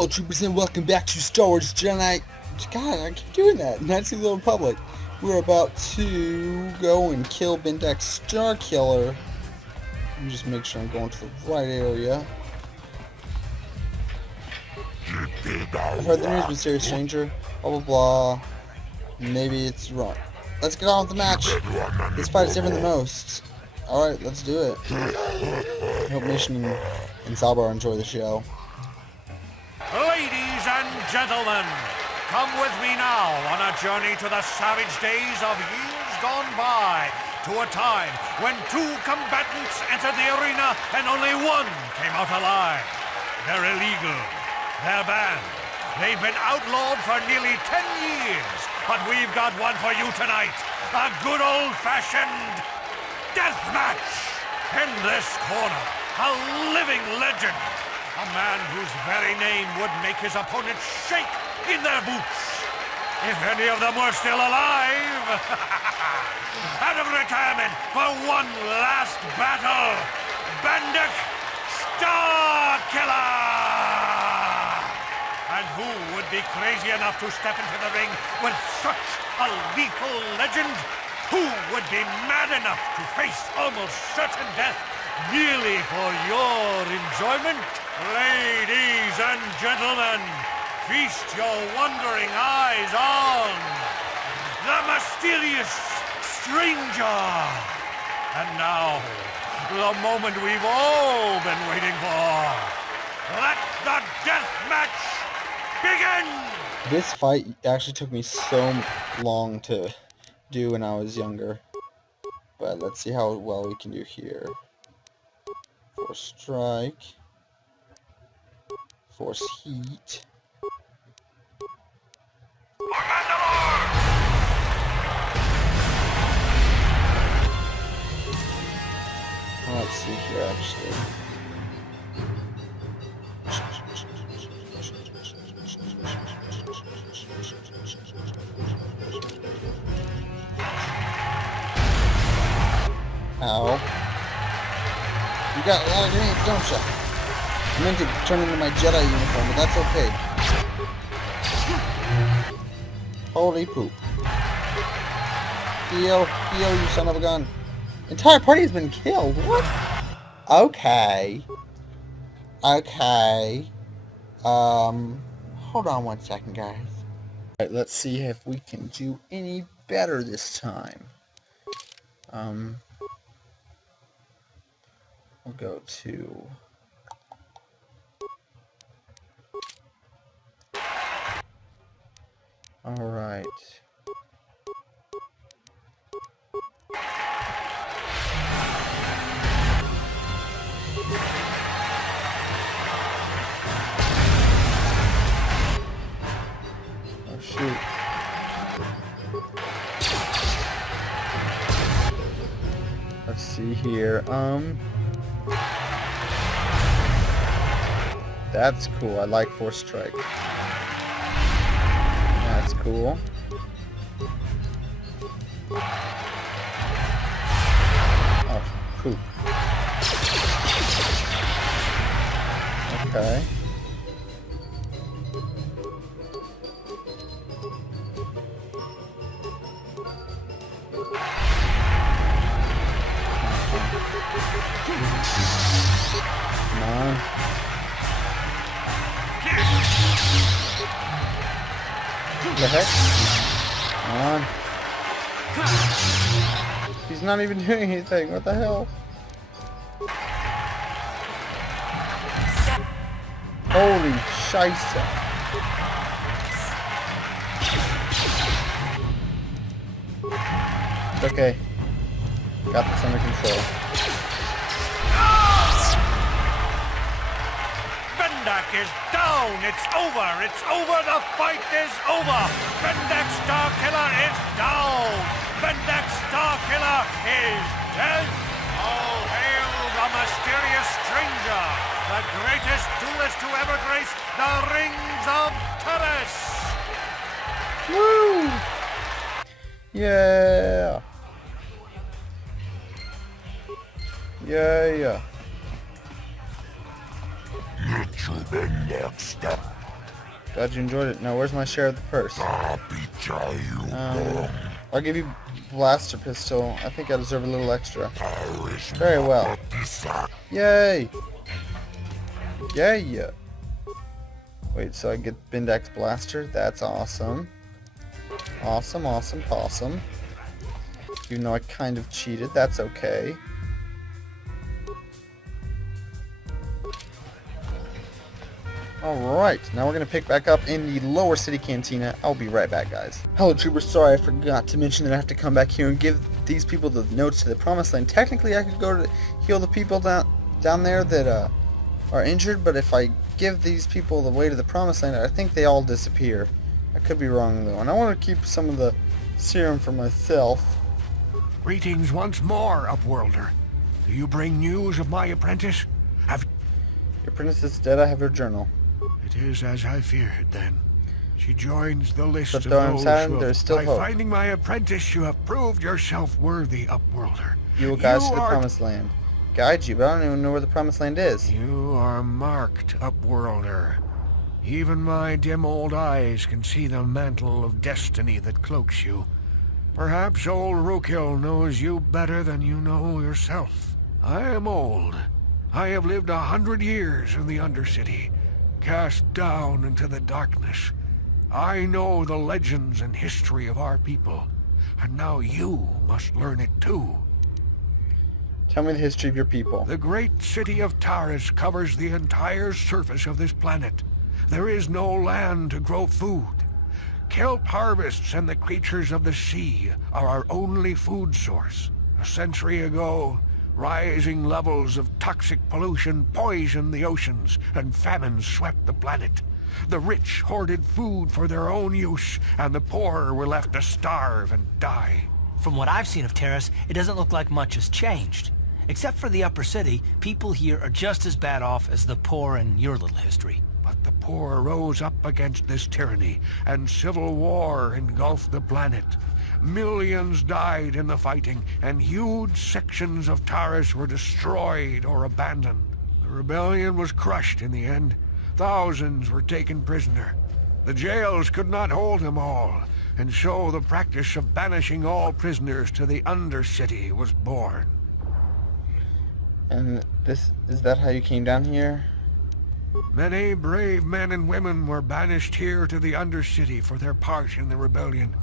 Hello troopers and welcome back to Star Wars Jedi. God, I keep doing that. Knights of the Old Republic. We're about to go and kill Bendek's Star Killer. Let me just make sure I'm going to the right area. I've heard the news, mysterious stranger. Blah blah blah. Maybe it's wrong. Let's get on with the match. This fight is different than most. Alright, let's do it. I hope Mission and Salbar enjoy the show. Ladies and gentlemen, come with me now on a journey to the savage days of years gone by, to a time when two combatants entered the arena and only one came out alive. They're illegal. They're banned. They've been outlawed for nearly 10 years, but we've got one for you tonight. A good old-fashioned death match. In this corner, a living legend. A man whose very name would make his opponents shake in their boots. If any of them were still alive. Out of retirement for one last battle. Bendek Star Killer! And who would be crazy enough to step into the ring with such a lethal legend? Who would be mad enough to face almost certain death merely for your enjoyment? Ladies and gentlemen, feast your wondering eyes on the mysterious stranger. And now, the moment we've all been waiting for. Let the death match begin! This fight actually took me so long to do when I was younger. But let's see how well we can do here. Force strike. Force heat. Let's see here actually. Ow. You got a lot of grenades, don't you? I meant to turn into my Jedi uniform, but that's okay. Holy poop. Heal, you son of a gun. Entire party has been killed. What? Okay. Okay. Hold on one second, guys. Alright, let's see if we can do any better this time. We'll go to... Alright. Oh shoot. Let's see here. That's cool. I like Force Strike. That's cool. Oh, poop. Okay. Come on. What the heck? Come on. He's not even doing anything. What the hell? Holy scheisse. It's okay. Got this under control. Bendek is down! It's over! It's over! The fight is over! Bendek Star Killer is down! Bendek Star Killer is dead! All hail the mysterious stranger! The greatest duelist to ever grace the rings of Taris! Woo! Yeah! Yeah. Let your Bendek step Glad you enjoyed it. Now, where's my share of the purse? I'll give you blaster pistol. I think I deserve a little extra. Very well. Yay! Yay! Wait, so I get Bindex blaster? That's awesome. Awesome, awesome, awesome. Even though I kind of cheated, that's okay. Alright, now we're going to pick back up in the lower city cantina. I'll be right back, guys. Hello, troopers. Sorry, I forgot to mention that I have to come back here and give these people the notes to the promised land. Technically, I could go to heal the people down there that are injured, but if I give these people the way to the promised land, I think they all disappear. I could be wrong, though. And I want to keep some of the serum for myself. Greetings once more, Upworlder. Do you bring news of my apprentice? Your apprentice is dead. I have her journal. It is as I feared, then. She joins the list But of though I'm those sad, who there's still by hope. finding my apprentice, you have proved yourself worthy, Upworlder. You will guide us to the promised land. Guide you, but I don't even know where the promised land is. You are marked, Upworlder. Even my dim old eyes can see the mantle of destiny that cloaks you. Perhaps old Rookhill knows you better than you know yourself. I am old. I have lived 100 years in the Undercity, cast down into the darkness. I know the legends and history of our people, and now you must learn it too. Tell me the history of your people. The great city of Taris covers the entire surface of this planet. There is no land to grow food. Kelp harvests and the creatures of the sea are our only food source. A century ago, rising levels of toxic pollution poisoned the oceans, and famine swept the planet. The rich hoarded food for their own use, and the poor were left to starve and die. From what I've seen of Taris, it doesn't look like much has changed. Except for the upper city, people here are just as bad off as the poor in your little history. But the poor rose up against this tyranny, and civil war engulfed the planet. Millions died in the fighting, and huge sections of Taris were destroyed or abandoned. The rebellion was crushed in the end. Thousands were taken prisoner. The jails could not hold them all, and so the practice of banishing all prisoners to the Undercity was born. And is that how you came down here? Many brave men and women were banished here to the Undercity for their part in the rebellion.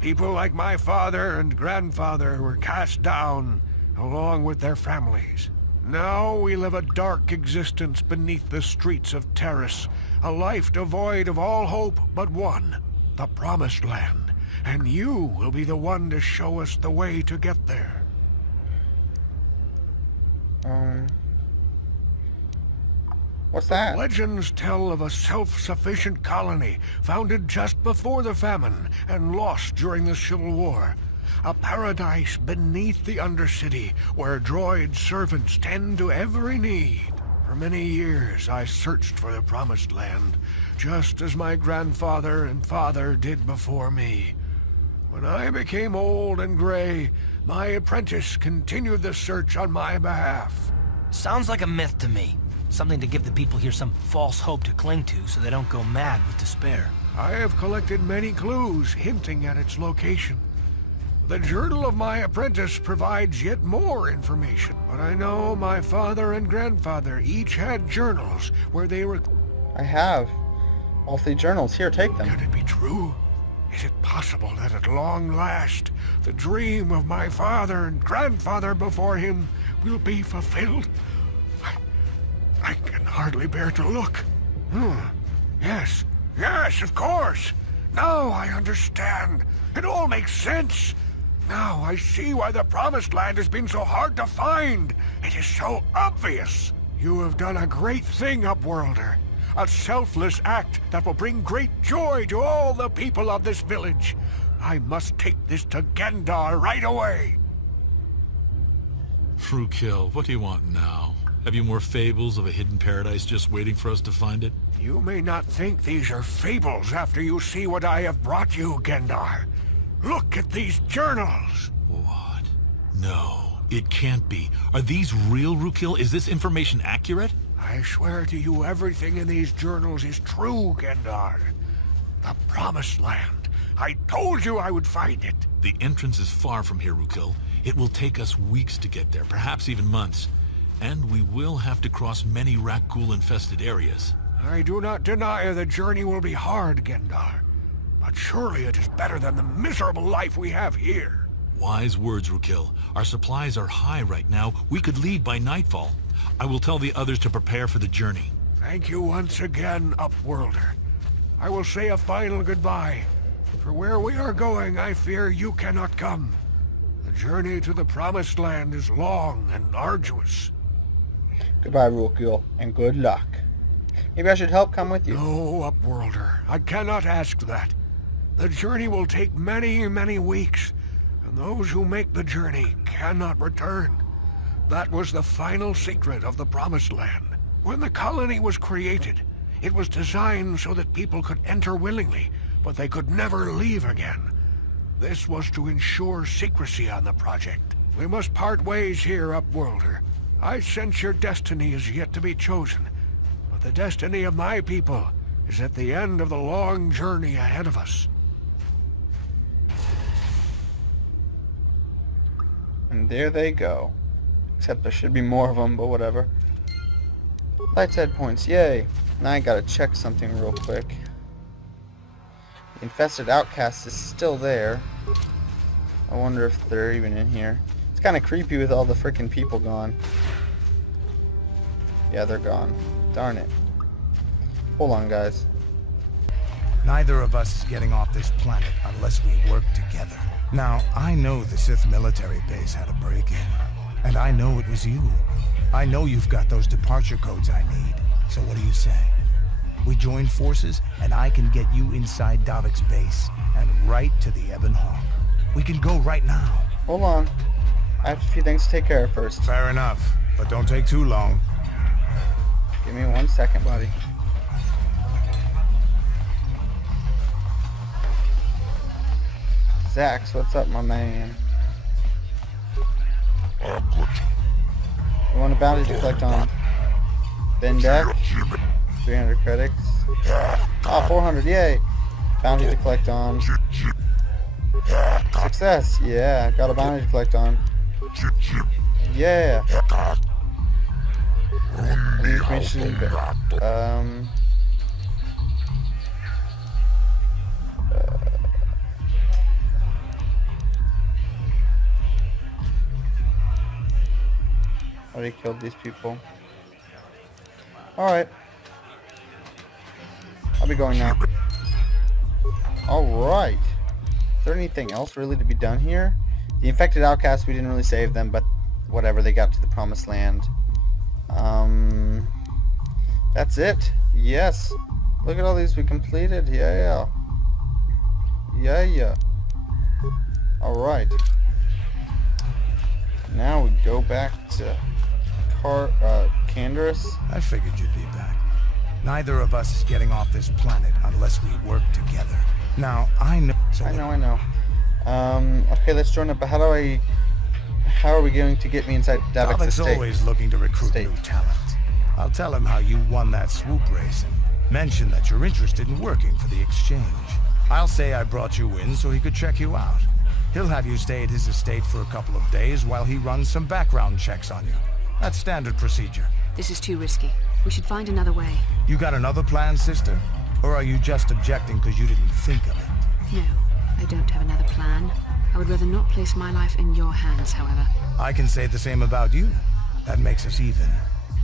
People like my father and grandfather were cast down, along with their families. Now we live a dark existence beneath the streets of Taris, a life devoid of all hope but one, the Promised Land. And you will be the one to show us the way to get there. What's that? Legends tell of a self-sufficient colony founded just before the famine and lost during the Civil War. A paradise beneath the Undercity where droid servants tend to every need. For many years I searched for the Promised Land, just as my grandfather and father did before me. When I became old and gray, my apprentice continued the search on my behalf. Sounds like a myth to me. Something to give the people here some false hope to cling to so they don't go mad with despair. I have collected many clues hinting at its location. The journal of my apprentice provides yet more information, but I know my father and grandfather each had journals where they were... I have all 3 journals. Here, take them. Can it be true? Is it possible that at long last, the dream of my father and grandfather before him will be fulfilled? I can hardly bear to look. Yes, of course. Now I understand. It all makes sense. Now I see why the Promised Land has been so hard to find. It is so obvious. You have done a great thing, Upworlder. A selfless act that will bring great joy to all the people of this village. I must take this to Gendar right away. Rookhill, what do you want now? Have you more fables of a hidden paradise just waiting for us to find it? You may not think these are fables after you see what I have brought you, Gendar. Look at these journals. What? No, it can't be. Are these real, Rookhill? Is this information accurate? I swear to you, everything in these journals is true, Gendar. The Promised Land. I told you I would find it. The entrance is far from here, Rukil. It will take us weeks to get there, perhaps even months. And we will have to cross many Rakghoul-infested areas. I do not deny the journey will be hard, Gendar. But surely it is better than the miserable life we have here. Wise words, Rukil. Our supplies are high right now. We could leave by nightfall. I will tell the others to prepare for the journey. Thank you once again, Upworlder. I will say a final goodbye. For where we are going, I fear you cannot come. The journey to the Promised Land is long and arduous. Goodbye, Rukil, and good luck. Maybe I should help come with you. No, Upworlder. I cannot ask that. The journey will take many, many weeks, and those who make the journey cannot return. That was the final secret of the Promised Land. When the colony was created, it was designed so that people could enter willingly, but they could never leave again. This was to ensure secrecy on the project. We must part ways here, Upworlder. I sense your destiny is yet to be chosen, but the destiny of my people is at the end of the long journey ahead of us. And there they go. Except there should be more of them, but whatever. Lights head points, yay! Now I gotta check something real quick. The infested outcast is still there. I wonder if they're even in here. It's kind of creepy with all the freaking people gone. Yeah, they're gone. Darn it. Hold on, guys. Neither of us is getting off this planet unless we work together. Now, I know the Sith military base had a break-in. And I know it was you. I know you've got those departure codes I need. So what do you say? We join forces, and I can get you inside Davik's base, and right to the Ebon Hawk. We can go right now. Hold on. I have a few things to take care of first. Fair enough, but don't take too long. Give me 1 second, buddy. Zax, what's up, my man? You want a bounty to collect on Bendek? 300 credits. Oh, 400, yay! Bounty to collect on. Success, yeah, got a bounty to collect on. Yeah! Information, already killed these people. Alright. I'll be going now. Alright. Is there anything else really to be done here? The infected outcasts, we didn't really save them, but whatever, they got to the Promised Land. That's it. Yes. Look at all these we completed. Yeah. Alright. Now we go back to Candaris. I figured you'd be back. Neither of us is getting off this planet unless we work together. Now, I know... I know. Okay, let's join up, but how are we going to get me inside Davik's Davik's estate? always looking to recruit new talent. I'll tell him how you won that swoop race and mention that you're interested in working for the exchange. I'll say I brought you in so he could check you out. He'll have you stay at his estate for a couple of days while he runs some background checks on you. That's standard procedure. This is too risky. We should find another way. You got another plan, sister? Or are you just objecting because you didn't think of it? No, I don't have another plan. I would rather not place my life in your hands, however. I can say the same about you. That makes us even.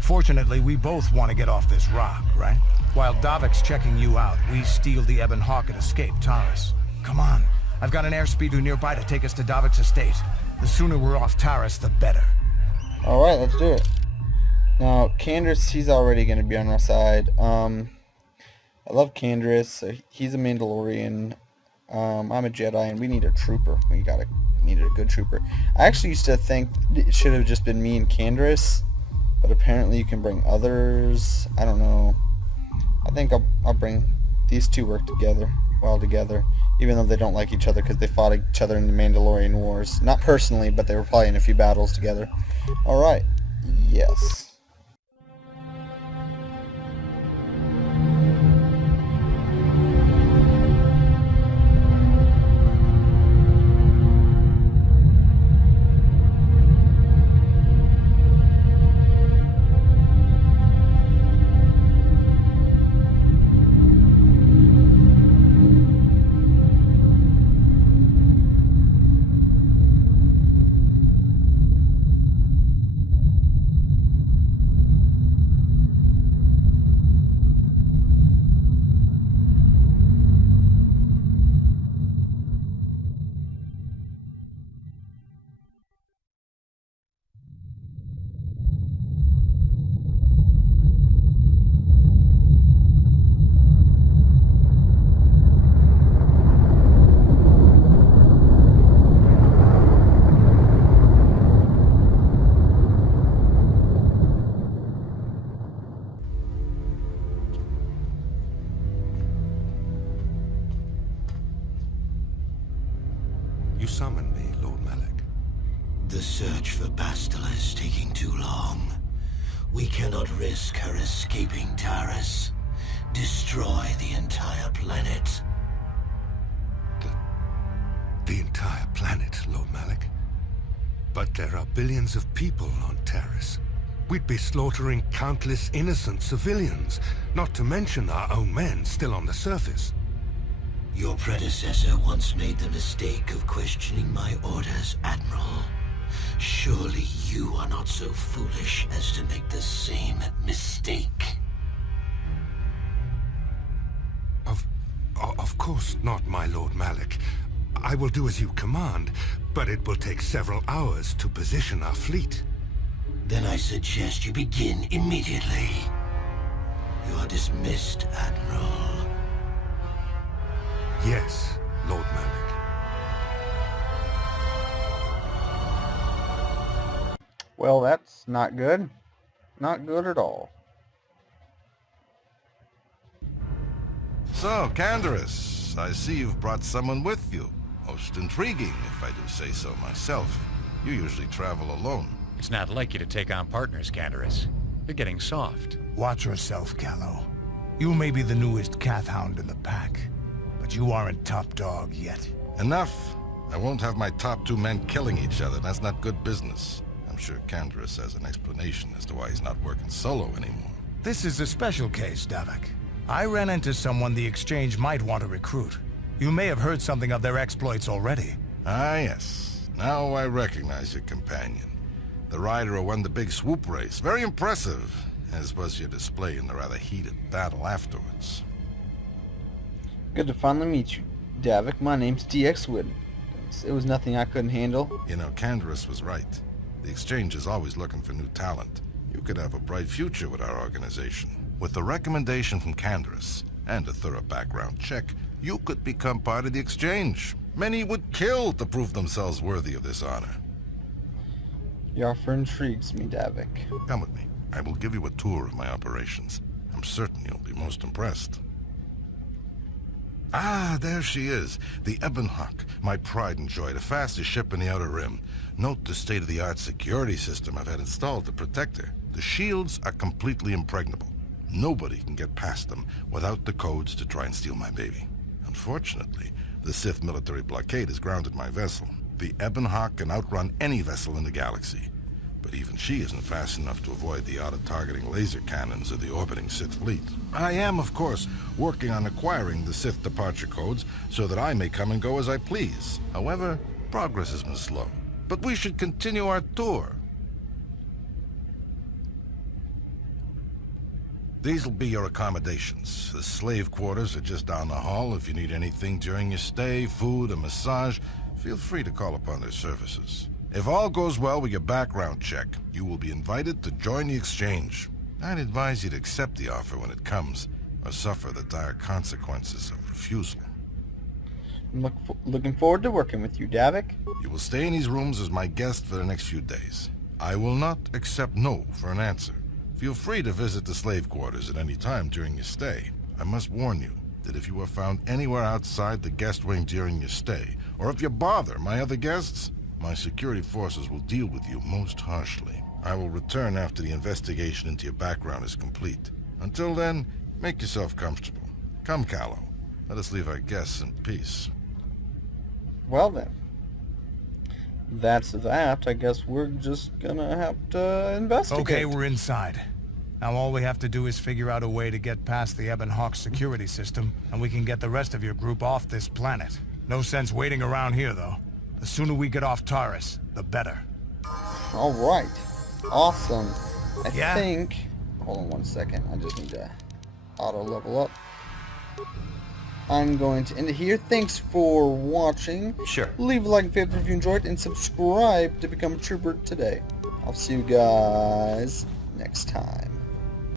Fortunately, we both want to get off this rock, right? While Davik's checking you out, we steal the Ebon Hawk and escape Taris. Come on. I've got an airspeeder nearby to take us to Davik's estate. The sooner we're off Taris, the better. Alright, let's do it. Now, Candaris, he's already going to be on our side. I love Candaris. He's a Mandalorian. I'm a Jedi, and we need a trooper. We needed a good trooper. I actually used to think it should have just been me and Candaris, but apparently you can bring others. I don't know. I think I'll bring these two work together, well together, even though they don't like each other because they fought each other in the Mandalorian Wars. Not personally, but they were probably in a few battles together. Alright. Yes. You summoned me, Lord Malik. The search for Bastila is taking too long. We cannot risk her escaping Taris. Destroy the entire planet. The entire planet, Lord Malik. But there are billions of people on Taris. We'd be slaughtering countless innocent civilians, not to mention our own men still on the surface. Your predecessor once made the mistake of questioning my orders, Admiral. Surely you are not so foolish as to make the same mistake. Of course not, my Lord Malik. I will do as you command, but it will take several hours to position our fleet. Then I suggest you begin immediately. You are dismissed, Admiral. Yes, Lord Malik. Well, that's not good. Not good at all. So, Candaris, I see you've brought someone with you. Most intriguing, if I do say so myself. You usually travel alone. It's not like you to take on partners, Candaris. You're getting soft. Watch yourself, Callow. You may be the newest Cathhound in the pack, but you aren't top dog yet. Enough. I won't have my top 2 men killing each other. That's not good business. I'm sure Candaris has an explanation as to why he's not working solo anymore. This is a special case, Davik. I ran into someone the Exchange might want to recruit. You may have heard something of their exploits already. Ah, yes. Now I recognize your companion. The rider who won the big swoop race. Very impressive, as was your display in the rather heated battle afterwards. Good to finally meet you, Davik. My name's DxWiggins. It was nothing I couldn't handle. You know, Candaris was right. The Exchange is always looking for new talent. You could have a bright future with our organization. With the recommendation from Candaris and a thorough background check, you could become part of the Exchange. Many would kill to prove themselves worthy of this honor. Your offer intrigues me, Davik. Come with me. I will give you a tour of my operations. I'm certain you'll be most impressed. Ah, there she is. The Ebon Hawk, my pride and joy, the fastest ship in the Outer Rim. Note the state-of-the-art security system I've had installed to protect her. The shields are completely impregnable. Nobody can get past them without the codes to try and steal my baby. Unfortunately, the Sith military blockade has grounded my vessel. The Ebon Hawk can outrun any vessel in the galaxy. But even she isn't fast enough to avoid the auto-targeting laser cannons of the orbiting Sith fleet. I am, of course, working on acquiring the Sith departure codes so that I may come and go as I please. However, progress has been slow. But we should continue our tour. These will be your accommodations. The slave quarters are just down the hall. If you need anything during your stay, food, a massage, feel free to call upon their services. If all goes well with your background check, you will be invited to join the Exchange. I'd advise you to accept the offer when it comes, or suffer the dire consequences of refusal. I'm looking forward to working with you, Davik. You will stay in these rooms as my guest for the next few days. I will not accept no for an answer. Feel free to visit the slave quarters at any time during your stay. I must warn you that if you are found anywhere outside the guest wing during your stay, or if you bother my other guests, my security forces will deal with you most harshly. I will return after the investigation into your background is complete. Until then, make yourself comfortable. Come, Callow. Let us leave our guests in peace. Well then. That's that. I guess we're just gonna have to investigate. Okay, we're inside. Now all we have to do is figure out a way to get past the Ebon Hawk security system, and we can get the rest of your group off this planet. No sense waiting around here, though. The sooner we get off Taris, the better. Alright. Awesome. I Yeah? think... Hold on one second. I just need to auto-level up. I'm going to end it here. Thanks for watching. Sure. Leave a like and favorite if you enjoyed, and subscribe to become a trooper today. I'll see you guys next time.